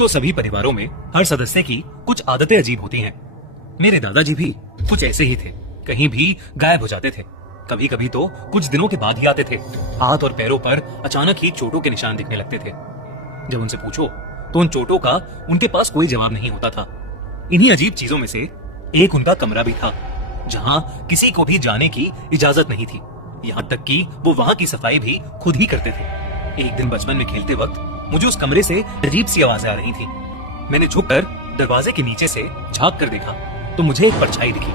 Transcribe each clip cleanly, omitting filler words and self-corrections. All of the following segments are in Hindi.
तो सभी परिवारों में हर सदस्य की कुछ आदतें अजीब होती हैं। मेरे दादाजी भी कुछ ऐसे ही थे। कहीं भी गायब हो जाते थे। कभी कभी तो कुछ दिनों के बाद ही आते थे। हाथ और पैरों पर अचानक ही चोटों के निशान दिखने लगते थे। जब उनसे पूछो तो उन चोटों का उनके पास कोई जवाब नहीं होता था। इन्हीं अजीब चीजों में से एक उनका कमरा भी था, जहां किसी को भी जाने की इजाजत नहीं थी। यहाँ तक कि वो वहां की सफाई भी खुद ही करते थे। एक दिन बचपन में खेलते वक्त मुझे उस कमरे से अजीब सी आवाजें आ रही थी। मैंने झुककर दरवाजे के नीचे से झांक कर देखा तो मुझे एक परछाई दिखी।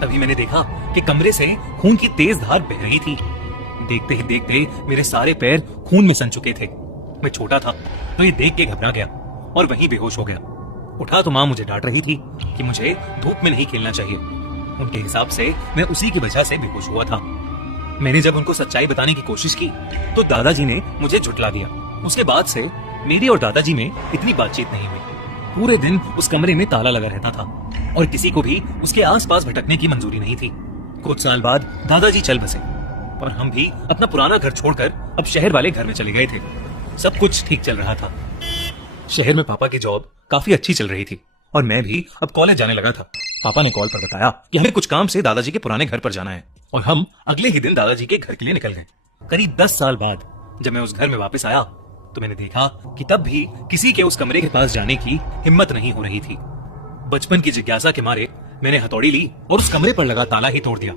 तभी मैंने देखा कि कमरे से खून की तेज धार बह रही थी। देखते ही देखते मेरे सारे पैर खून में सन चुके थे। मैं छोटा था तो ये देख के घबरा गया और वहीं बेहोश हो गया। उठा तो माँ मुझे डांट रही थी कि मुझे धूप में नहीं खेलना चाहिए। उनके हिसाब से मैं उसी की वजह से बेहोश हुआ था। मैंने जब उनको सच्चाई बताने की कोशिश की तो दादाजी ने मुझे झुठला दिया। उसके बाद से मेरी और दादाजी में इतनी बातचीत नहीं हुई। पूरे दिन उस कमरे में ताला लगा रहता था और किसी को भी उसके आसपास भटकने की मंजूरी नहीं थी। कुछ साल बाद दादाजी चल बसे और हम भी अपना पुराना घर छोड़कर अब शहर वाले घर में चले गए थे। सब कुछ ठीक चल रहा था। शहर में पापा की जॉब काफी अच्छी चल रही थी और मैं भी अब कॉलेज जाने लगा था। पापा ने कॉल पर बताया कि हमें कुछ काम से दादाजी के पुराने घर पर जाना है और हम अगले ही दिन दादाजी के घर के लिए निकल गए। करीब 10 साल बाद जब मैं उस घर में वापस आया तो मैंने देखा कि तब भी किसी के उस कमरे के पास जाने की हिम्मत नहीं हो रही थी। बचपन की जिज्ञासा के मारे मैंने हथौड़ी ली और उस कमरे पर लगा ताला ही तोड़ दिया।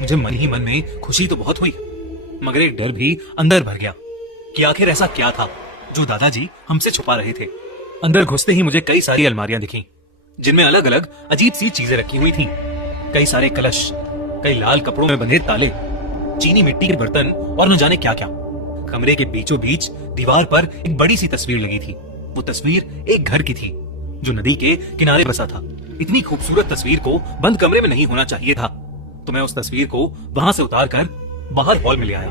मुझे मन ही मन में खुशी तो बहुत हुई, मगर एक डर भी अंदर भर गया कि आखिर ऐसा क्या था जो दादाजी हमसे छुपा रहे थे। अंदर घुसते ही मुझे कई सारी अलमारियां दिखीं, जिनमें अलग अलग अजीब सी चीजें रखी हुई थीं। कई सारे कलश, कई लाल कपड़ों में बंधे ताले, चीनी मिट्टी के बर्तन और न जाने क्या क्या। कमरे के बीचों बीच दीवार पर एक बड़ी सी तस्वीर लगी थी। वो तस्वीर एक घर की थी जो नदी के किनारे बसा था। इतनी खूबसूरत तस्वीर को बंद कमरे में नहीं होना चाहिए था, तो मैं उस तस्वीर को वहां से उतारकर बाहर हॉल में ले आया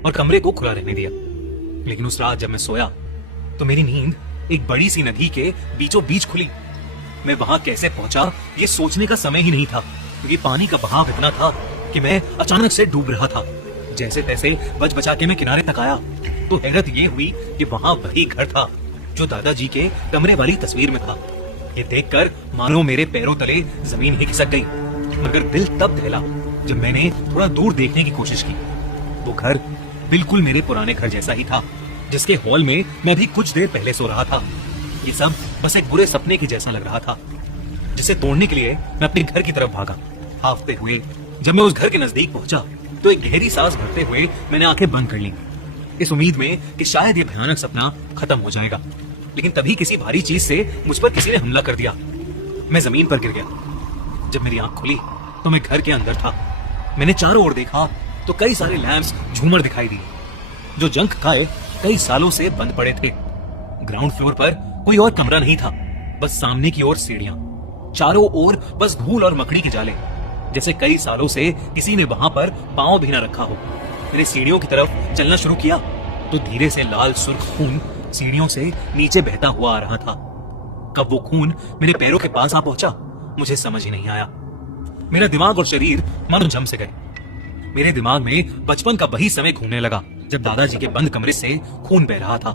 और कमरे को खुला रहने दिया। लेकिन उस रात जब मैं सोया तो मेरी नींद एक बड़ी सी नदी के बीचों बीच खुली। मैं वहां कैसे पहुंचा ये सोचने का समय ही नहीं था, क्योंकि पानी का बहाव इतना था कि मैं अचानक से डूब रहा था। जैसे तैसे बच बचा के मैं किनारे तक आया तो हैरत ये हुई कि वहां वही घर था जो दादाजी के कमरे वाली तस्वीर में था। ये देखकर मानो मेरे पैरों तले जमीन ही खिसक गई। मगर दिल तब दहला जब मैंने थोड़ा दूर देखने की कोशिश की। वो घर बिल्कुल मेरे पुराने घर जैसा ही था, जिसके हॉल में मैं भी कुछ देर पहले सो रहा था। ये सब बस एक बुरे सपने की जैसा लग रहा था, जिसे तोड़ने के लिए मैं अपने घर की तरफ भागा। हाफते हुए जब मैं उस घर के नजदीक पहुंचा तो एक गहरी सांस भरते हुए मैंने आंखें बंद कर ली, इस उम्मीद में कि शायद ये भयानक सपना खत्म हो जाएगा। लेकिन तभी किसी भारी चीज से मुझ पर किसी ने हमला कर दिया। मैं जमीन पर गिर गया। जब मेरी आंख खुली तो मैं घर के अंदर था। मैंने चारों ओर देखा तो कई सारे लैंप्स झूमर दिखाई दिए, जो जंग खाए कई सालों से बंद पड़े थे। ग्राउंड फ्लोर पर कोई और कमरा नहीं था, बस सामने की ओर सीढ़ियां, चारों ओर बस धूल और मकड़ी के जाले, जैसे कई सालों से किसी ने वहां पर पांव भी न रखा हो। मैंने सीढ़ियों की तरफ चलना शुरू किया तो धीरे से लाल सुर्ख खून सीढ़ियों से नीचे बहता हुआ आ रहा था। कब वो खून मेरे पैरों के पास आ पहुंचा मुझे समझ ही नहीं आया। मेरा दिमाग और शरीर मानो जम से गए। मेरे दिमाग में बचपन का वही समय घूमने लगा जब दादाजी के बंद कमरे से खून बह रहा था।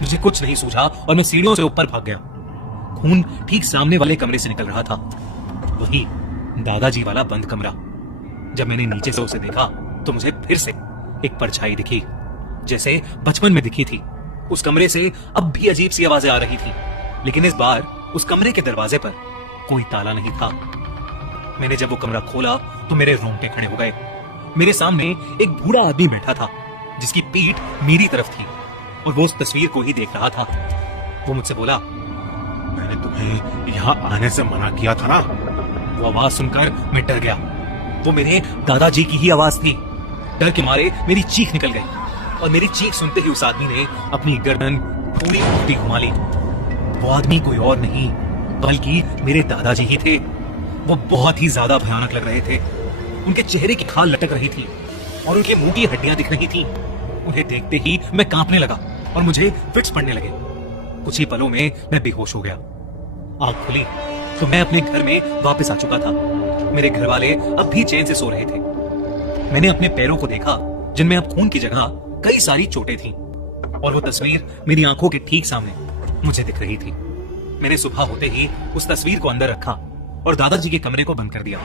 मुझे कुछ नहीं सूझा और मैं सीढ़ियों से ऊपर भाग गया। खून ठीक सामने वाले कमरे से निकल रहा था, वही दादाजी वाला बंद कमरा। जब मैंने नीचे से उसे देखा तो मुझे फिर से एक परछाई दिखी, जैसे बचपन में दिखी थी। उस कमरे से अब भी अजीब सी आवाजें आ रही थी, लेकिन इस बार उस कमरे के दरवाजे पर कोई ताला नहीं था। मैंने जब वो कमरा खोला तो मेरे रोंगटे खड़े हो गए। मेरे सामने एक बूढ़ा आदमी बैठा था, जिसकी पीठ मेरी तरफ थी और वो उस तस्वीर को ही देख रहा था। वो मुझसे बोला, मैंने तुम्हें यहाँ आने से मना किया था ना। वो आवाज सुनकर मैं डर गया। वो मेरे दादाजी की ही आवाज थी। डर के मारे मेरी चीख निकल गई और मेरी चीख सुनते ही उस आदमी ने अपनी गर्दन थोड़ी थोड़ी घुमा ली। वो आदमी कोई और नहीं बल्कि मेरे दादाजी ही थे। वो बहुत ही ज्यादा भयानक लग रहे थे। उनके चेहरे की खाल लटक रही थी और उनकी मुंह की हड्डियां दिख रही थी। उन्हें देखते ही मैं कांपने लगा और मुझे फिट्स पड़ने लगे। कुछ ही पलों में मैं बेहोश हो गया। आंख खुली तो मैं अपने घर में वापस आ चुका था। मेरे घर वाले अब भी चैन से सो रहे थे। मैंने अपने पैरों को देखा, जिनमें अब खून की जगह कई सारी चोटें थीं, और वो तस्वीर मेरी आंखों के ठीक सामने मुझे दिख रही थी। मैंने सुबह होते ही उस तस्वीर को अंदर रखा और दादाजी के कमरे को बंद कर दिया।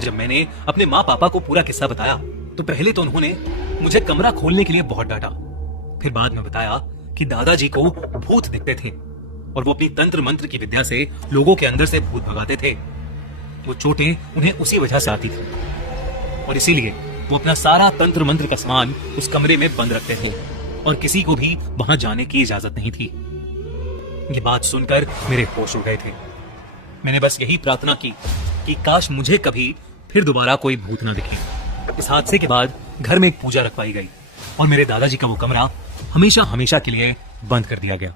जब मैंने अपने माँ पापा को पूरा किस्सा बताया तो पहले तो उन्होंने मुझे कमरा खोलने के लिए बहुत डांटा। फिर बाद में बताया कि दादाजी को भूत दिखते थे और वो अपनी तंत्र मंत्र की विद्या से लोगों के अंदर से भूत भगाते थे। वो चोटें उन्हें उसी वजह से आती थी और इसीलिए वो अपना सारा तंत्र मंत्र का सामान उस कमरे में बंद रखते थे और किसी को भी वहां जाने की इजाजत नहीं थी। ये बात सुनकर मेरे होश उड़ गए थे। मैंने बस यही प्रार्थना की कि काश मुझे कभी फिर दोबारा कोई भूत ना दिखे। इस हादसे के बाद घर में एक पूजा रखवाई गई और मेरे दादाजी का वो कमरा हमेशा हमेशा के लिए बंद कर दिया गया।